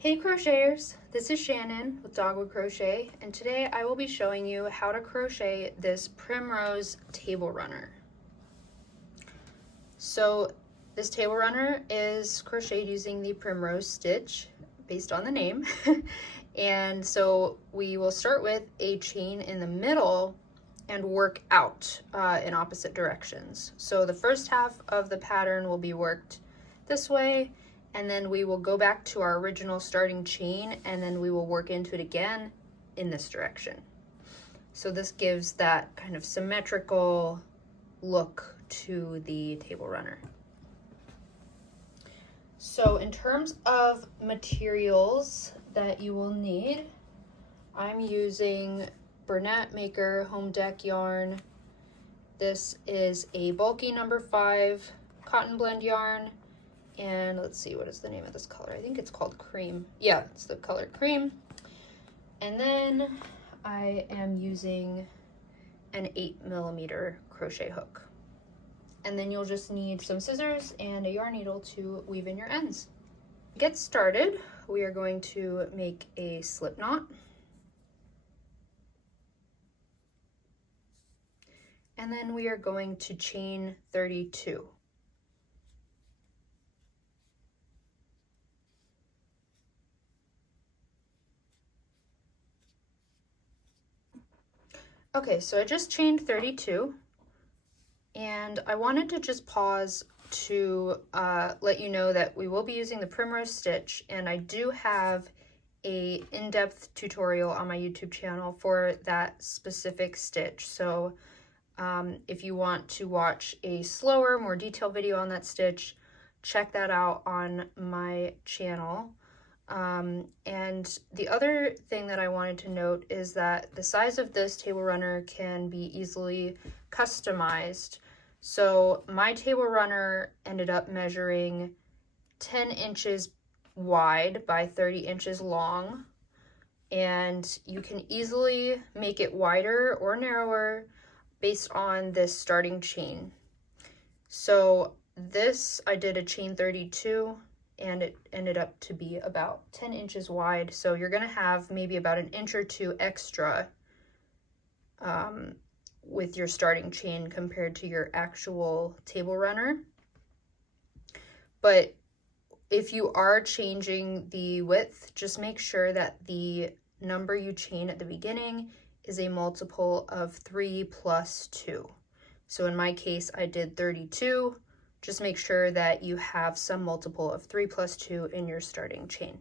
Hey crocheters, this is Shannon with Dogwood Crochet, and today I will be showing you how to crochet this Primrose table runner. So this table runner is crocheted using the Primrose stitch based on the name. And so we will start with a chain in the middle and work out in opposite directions. So the first half of the pattern will be worked this way, and then we will go back to our original starting chain, and then we will work into it again in this direction. So this gives that kind of symmetrical look to the table runner. So in terms of materials that you will need, I'm using Bernat Maker Home Deck yarn. This is a bulky number 5 cotton blend yarn, and let's see, what is the name of this color? I think it's called Cream. Yeah, it's the color Cream. And then I am using an 8mm crochet hook. And then you'll just need some scissors and a yarn needle to weave in your ends. To get started, we are going to make a slip knot. And then we are going to chain 32. Okay, so I just chained 32, and I wanted to just pause to let you know that we will be using the Primrose stitch, and I do have a in-depth tutorial on my YouTube channel for that specific stitch. So if you want to watch a slower, more detailed video on that stitch, check that out on my channel. And the other thing that I wanted to note is that the size of this table runner can be easily customized. So my table runner ended up measuring 10 inches wide by 30 inches long, and you can easily make it wider or narrower based on this starting chain. So this, I did a chain 32, and it ended up to be about 10 inches wide. So you're gonna have maybe about an inch or two extra with your starting chain compared to your actual table runner. But if you are changing the width, just make sure that the number you chain at the beginning is a multiple of 3 plus 2. So in my case, I did 32. Just make sure that you have some multiple of 3 plus 2 in your starting chain.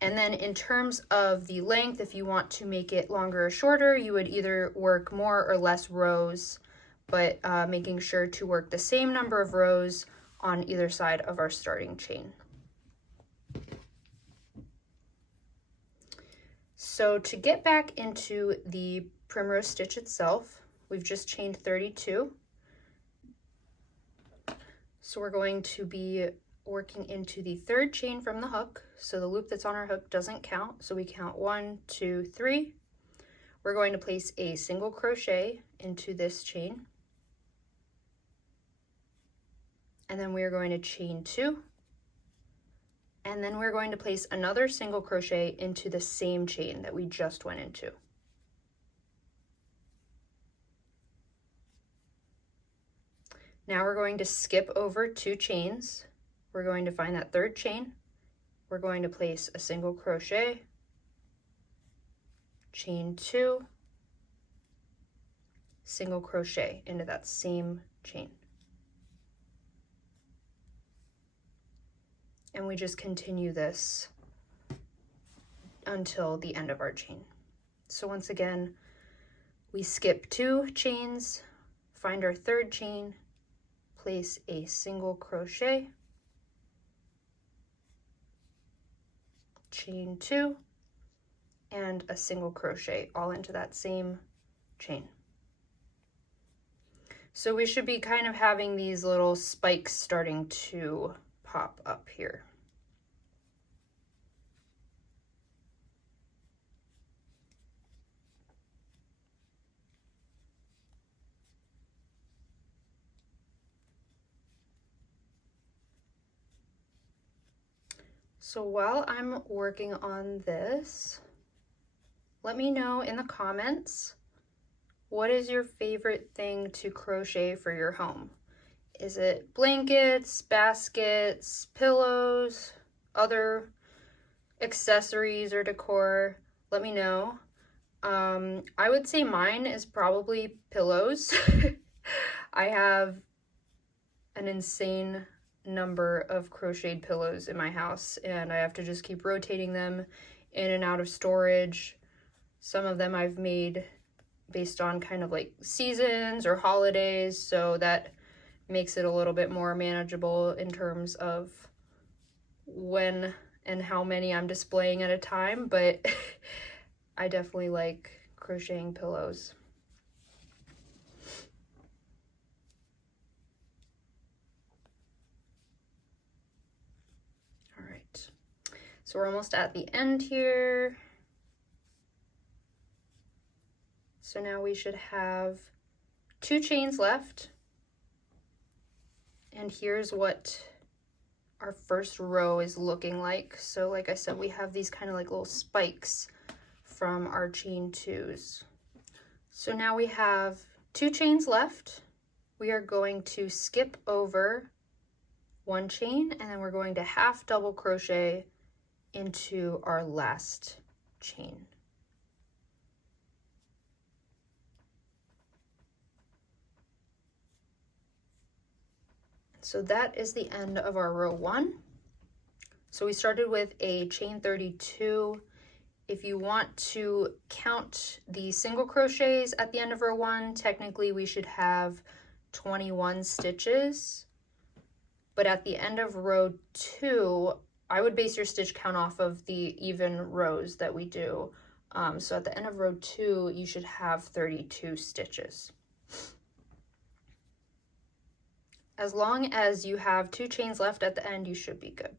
And then in terms of the length, if you want to make it longer or shorter, you would either work more or less rows, but making sure to work the same number of rows on either side of our starting chain. So to get back into the Primrose stitch itself, we've just chained 32. So we're going to be working into the third chain from the hook. So the loop that's on our hook doesn't count. So we count 1, 2, 3. We're going to place a single crochet into this chain. And then we are going to chain 2. And then we're going to place another single crochet into the same chain that we just went into. Now we're going to skip over 2 chains. We're going to find that third chain. We're going to place a single crochet, chain 2, single crochet into that same chain. And we just continue this until the end of our chain. So once again, we skip 2 chains, find our third chain, place a single crochet, chain 2, and a single crochet all into that same chain. So we should be kind of having these little spikes starting to pop up here. So while I'm working on this, let me know in the comments, what is your favorite thing to crochet for your home? Is it blankets, baskets, pillows, other accessories or decor? Let me know. I would say mine is probably pillows. I have an insane number of crocheted pillows in my house, and I have to just keep rotating them in and out of storage. Some of them I've made based on kind of like seasons or holidays, so that makes it a little bit more manageable in terms of when and how many I'm displaying at a time, but I definitely like crocheting pillows. All right, so we're almost at the end here. So now we should have 2 chains left. And here's what our first row is looking like. So like I said, we have these kind of like little spikes from our chain 2s. So now we have 2 chains left. We are going to skip over 1 chain, and then we're going to half double crochet into our last chain. So that is the end of our row 1. So we started with a chain 32. If you want to count the single crochets at the end of row 1, technically we should have 21 stitches. But at the end of row 2, I would base your stitch count off of the even rows that we do. So at the end of row 2, you should have 32 stitches. As long as you have 2 chains left at the end, you should be good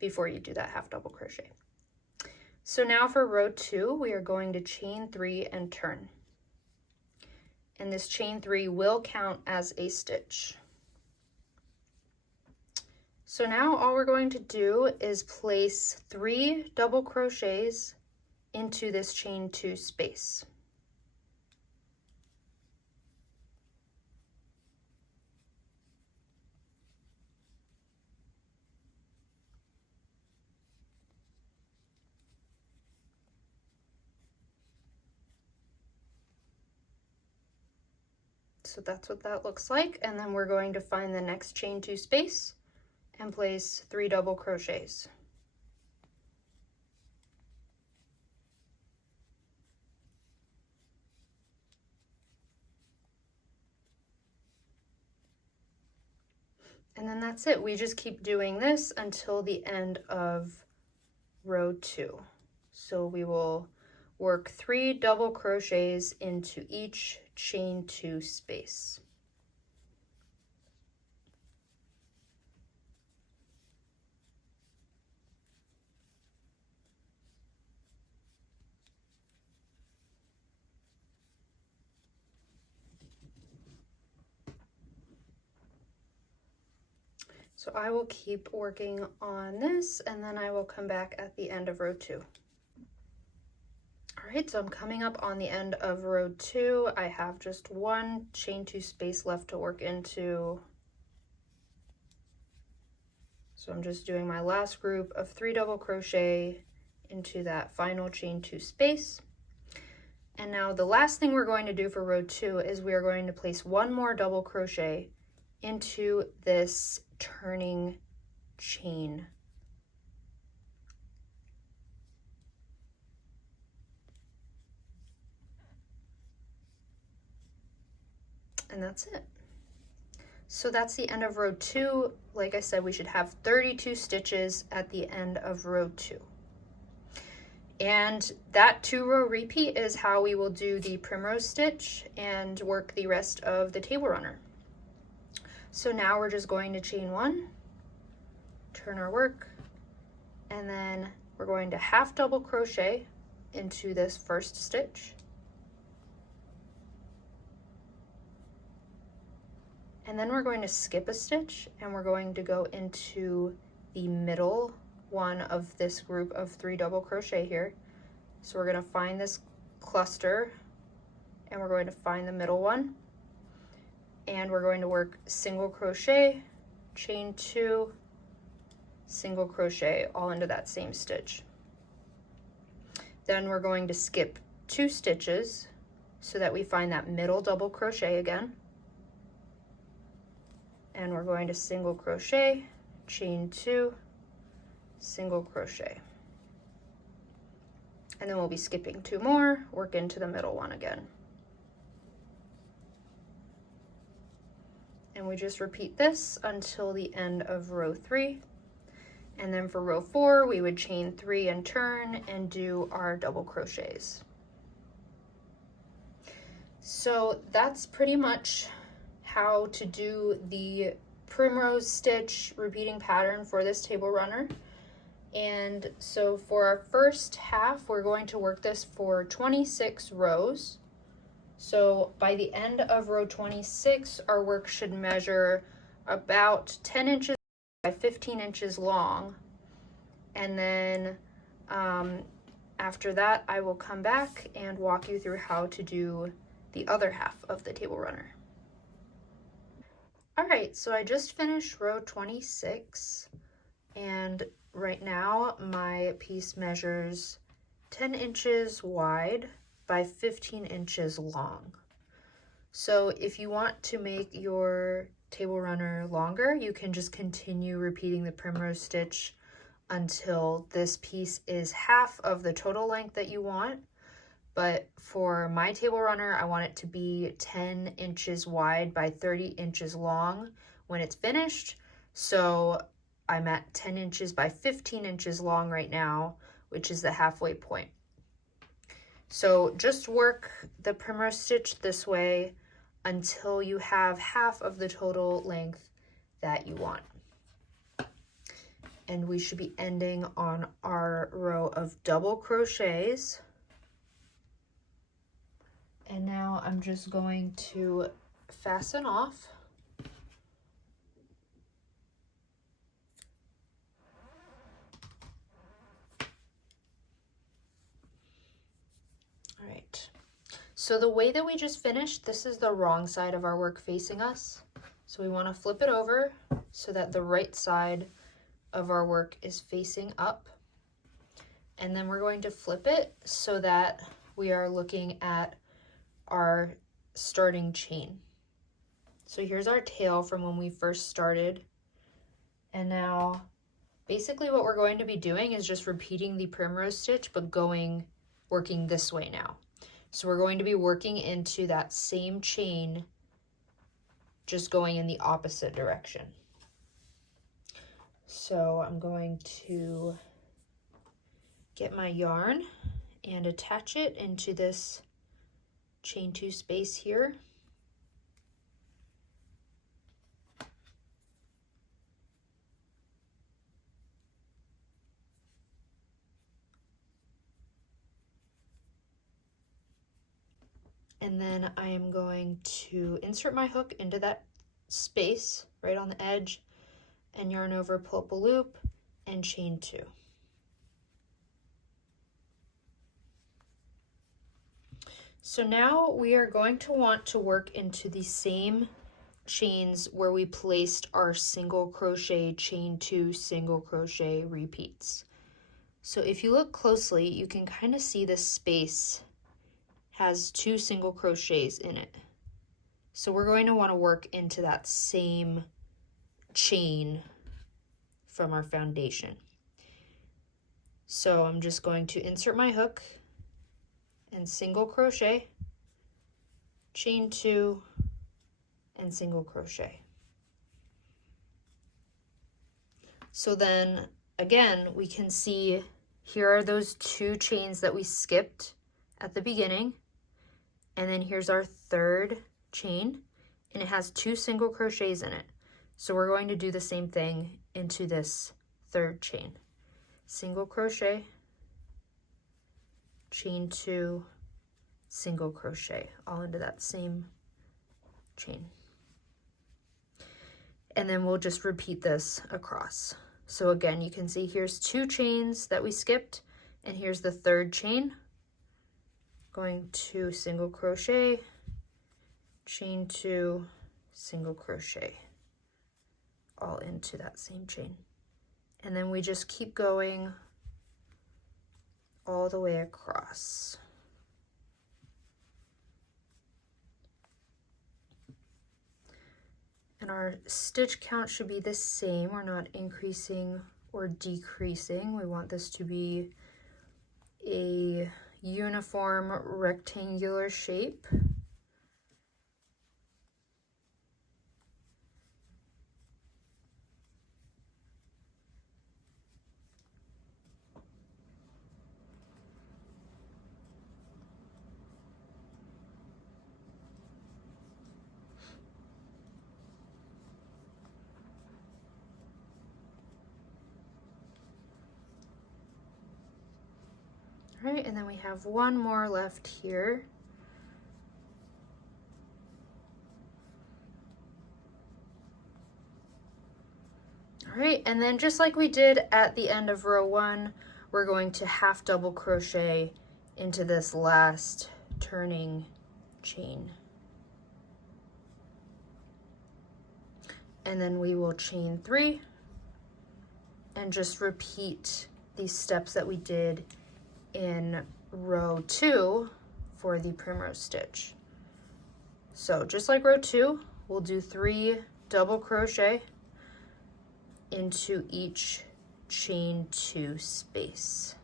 before you do that half double crochet. So now for row 2, we are going to chain 3 and turn. And this chain 3 will count as a stitch. So now all we're going to do is place 3 double crochets into this chain 2 space. So that's what that looks like, and then we're going to find the next chain 2 space and place 3 double crochets. And then that's it. We just keep doing this until the end of row 2. So we will work 3 double crochets into each chain 2 space. So I will keep working on this, and then I will come back at the end of row 2. All right, so I'm coming up on the end of row 2. I have just 1 chain 2 space left to work into. So I'm just doing my last group of 3 double crochet into that final chain 2 space. And now the last thing we're going to do for row 2 is we are going to place 1 more double crochet into this turning chain. And that's it. So that's the end of row 2. Like I said, we should have 32 stitches at the end of row 2. And that 2-row repeat is how we will do the primrose stitch and work the rest of the table runner. So now we're just going to chain 1, turn our work, and then we're going to half double crochet into this first stitch. And then we're going to skip a stitch and we're going to go into the middle one of this group of 3 double crochet here. So we're going to find this cluster and we're going to find the middle one, and we're going to work single crochet, chain 2, single crochet all into that same stitch. Then we're going to skip 2 stitches so that we find that middle double crochet again, and we're going to single crochet, chain 2, single crochet, and then we'll be skipping 2 more, work into the middle one again. And we just repeat this until the end of row 3. And then for row 4, we would chain 3 and turn and do our double crochets. So that's pretty much how to do the primrose stitch repeating pattern for this table runner. And so for our first half, we're going to work this for 26 rows. So by the end of row 26, our work should measure about 10 inches by 15 inches long. And then after that, I will come back and walk you through how to do the other half of the table runner. All right, so I just finished row 26, and right now my piece measures 10 inches wide by 15 inches long. So if you want to make your table runner longer, you can just continue repeating the primrose stitch until this piece is half of the total length that you want. But for my table runner, I want it to be 10 inches wide by 30 inches long when it's finished. So I'm at 10 inches by 15 inches long right now, which is the halfway point. So just work the primrose stitch this way until you have half of the total length that you want. And we should be ending on our row of double crochets. And now I'm just going to fasten off. All right. So the way that we just finished, this is the wrong side of our work facing us. So we want to flip it over so that the right side of our work is facing up. And then we're going to flip it so that we are looking at our starting chain. So here's our tail from when we first started. And now basically what we're going to be doing is just repeating the primrose stitch, but working this way now. So we're going to be working into that same chain, just going in the opposite direction. So I'm going to get my yarn and attach it into this chain 2 space here. And then I am going to insert my hook into that space right on the edge and yarn over, pull up a loop, and chain 2. So now we are going to want to work into the same chains where we placed our single crochet, chain 2, single crochet repeats. So if you look closely, you can kind of see this space has 2 single crochets in it. So we're going to want to work into that same chain from our foundation. So I'm just going to insert my hook and single crochet, chain 2, and single crochet. So then again, we can see here are those 2 chains that we skipped at the beginning. And then here's our third chain, and it has 2 single crochets in it. So we're going to do the same thing into this third chain. Single crochet, chain 2, single crochet, all into that same chain. And then we'll just repeat this across. So again, you can see here's 2 chains that we skipped, and here's the 3rd chain. Going to single crochet, chain 2, single crochet, all into that same chain. And then we just keep going all the way across. And our stitch count should be the same. We're not increasing or decreasing. We want this to be a uniform rectangular shape. All right, and then we have one more left here. All right, and then just like we did at the end of row 1, we're going to half double crochet into this last turning chain. And then we will chain 3 and just repeat these steps that we did in row 2 for the primrose stitch. So just like row 2, we'll do 3 double crochet into each chain 2 space.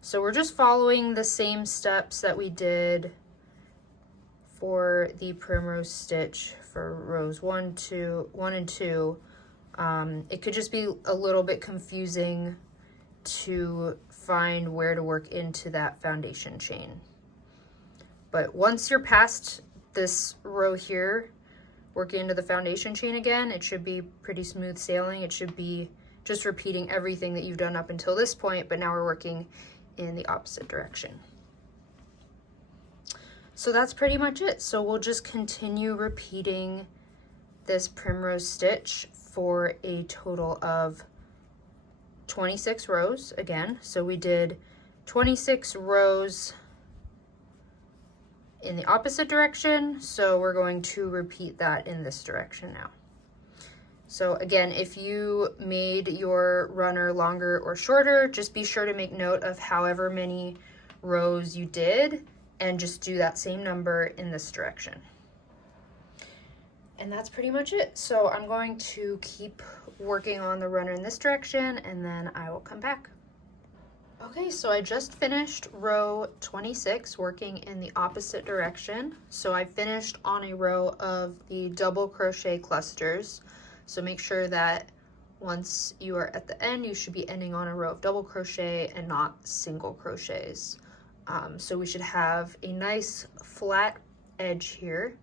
So we're just following the same steps that we did for the primrose stitch for rows 1 and 2. It could just be a little bit confusing to find where to work into that foundation chain. But once you're past this row here, working into the foundation chain again, it should be pretty smooth sailing. It should be just repeating everything that you've done up until this point, but now we're working in the opposite direction. So that's pretty much it. So we'll just continue repeating this primrose stitch for a total of 26 rows again. So we did 26 rows in the opposite direction, so we're going to repeat that in this direction now. So again, if you made your runner longer or shorter, just be sure to make note of however many rows you did and just do that same number in this direction. And that's pretty much it. So I'm going to keep working on the runner in this direction and then I will come back. Okay, so I just finished row 26 working in the opposite direction. So I finished on a row of the double crochet clusters. So make sure that once you are at the end, you should be ending on a row of double crochet and not single crochets. So we should have a nice flat edge here.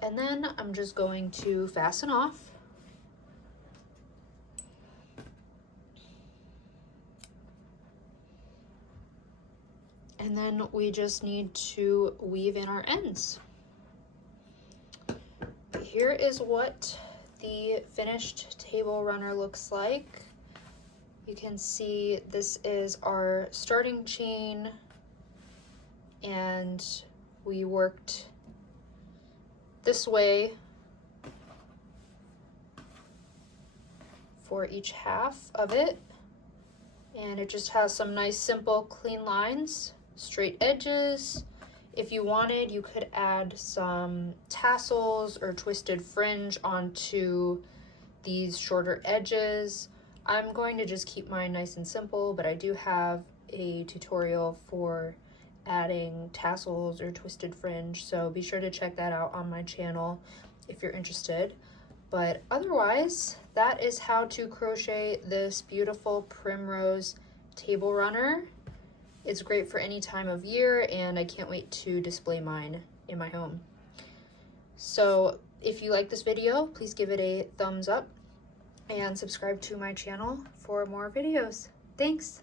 And then I'm just going to fasten off. And then we just need to weave in our ends. Here is what the finished table runner looks like. You can see this is our starting chain, and we worked this way for each half of it, and it just has some nice simple clean lines, straight edges. If you wanted, you could add some tassels or twisted fringe onto these shorter edges. I'm going to just keep mine nice and simple, but I do have a tutorial for adding tassels or twisted fringe, so be sure to check that out on my channel if you're interested. But otherwise, that is how to crochet this beautiful primrose table runner. It's great for any time of year, and I can't wait to display mine in my home. So if you like this video, please give it a thumbs up and subscribe to my channel for more videos. Thanks!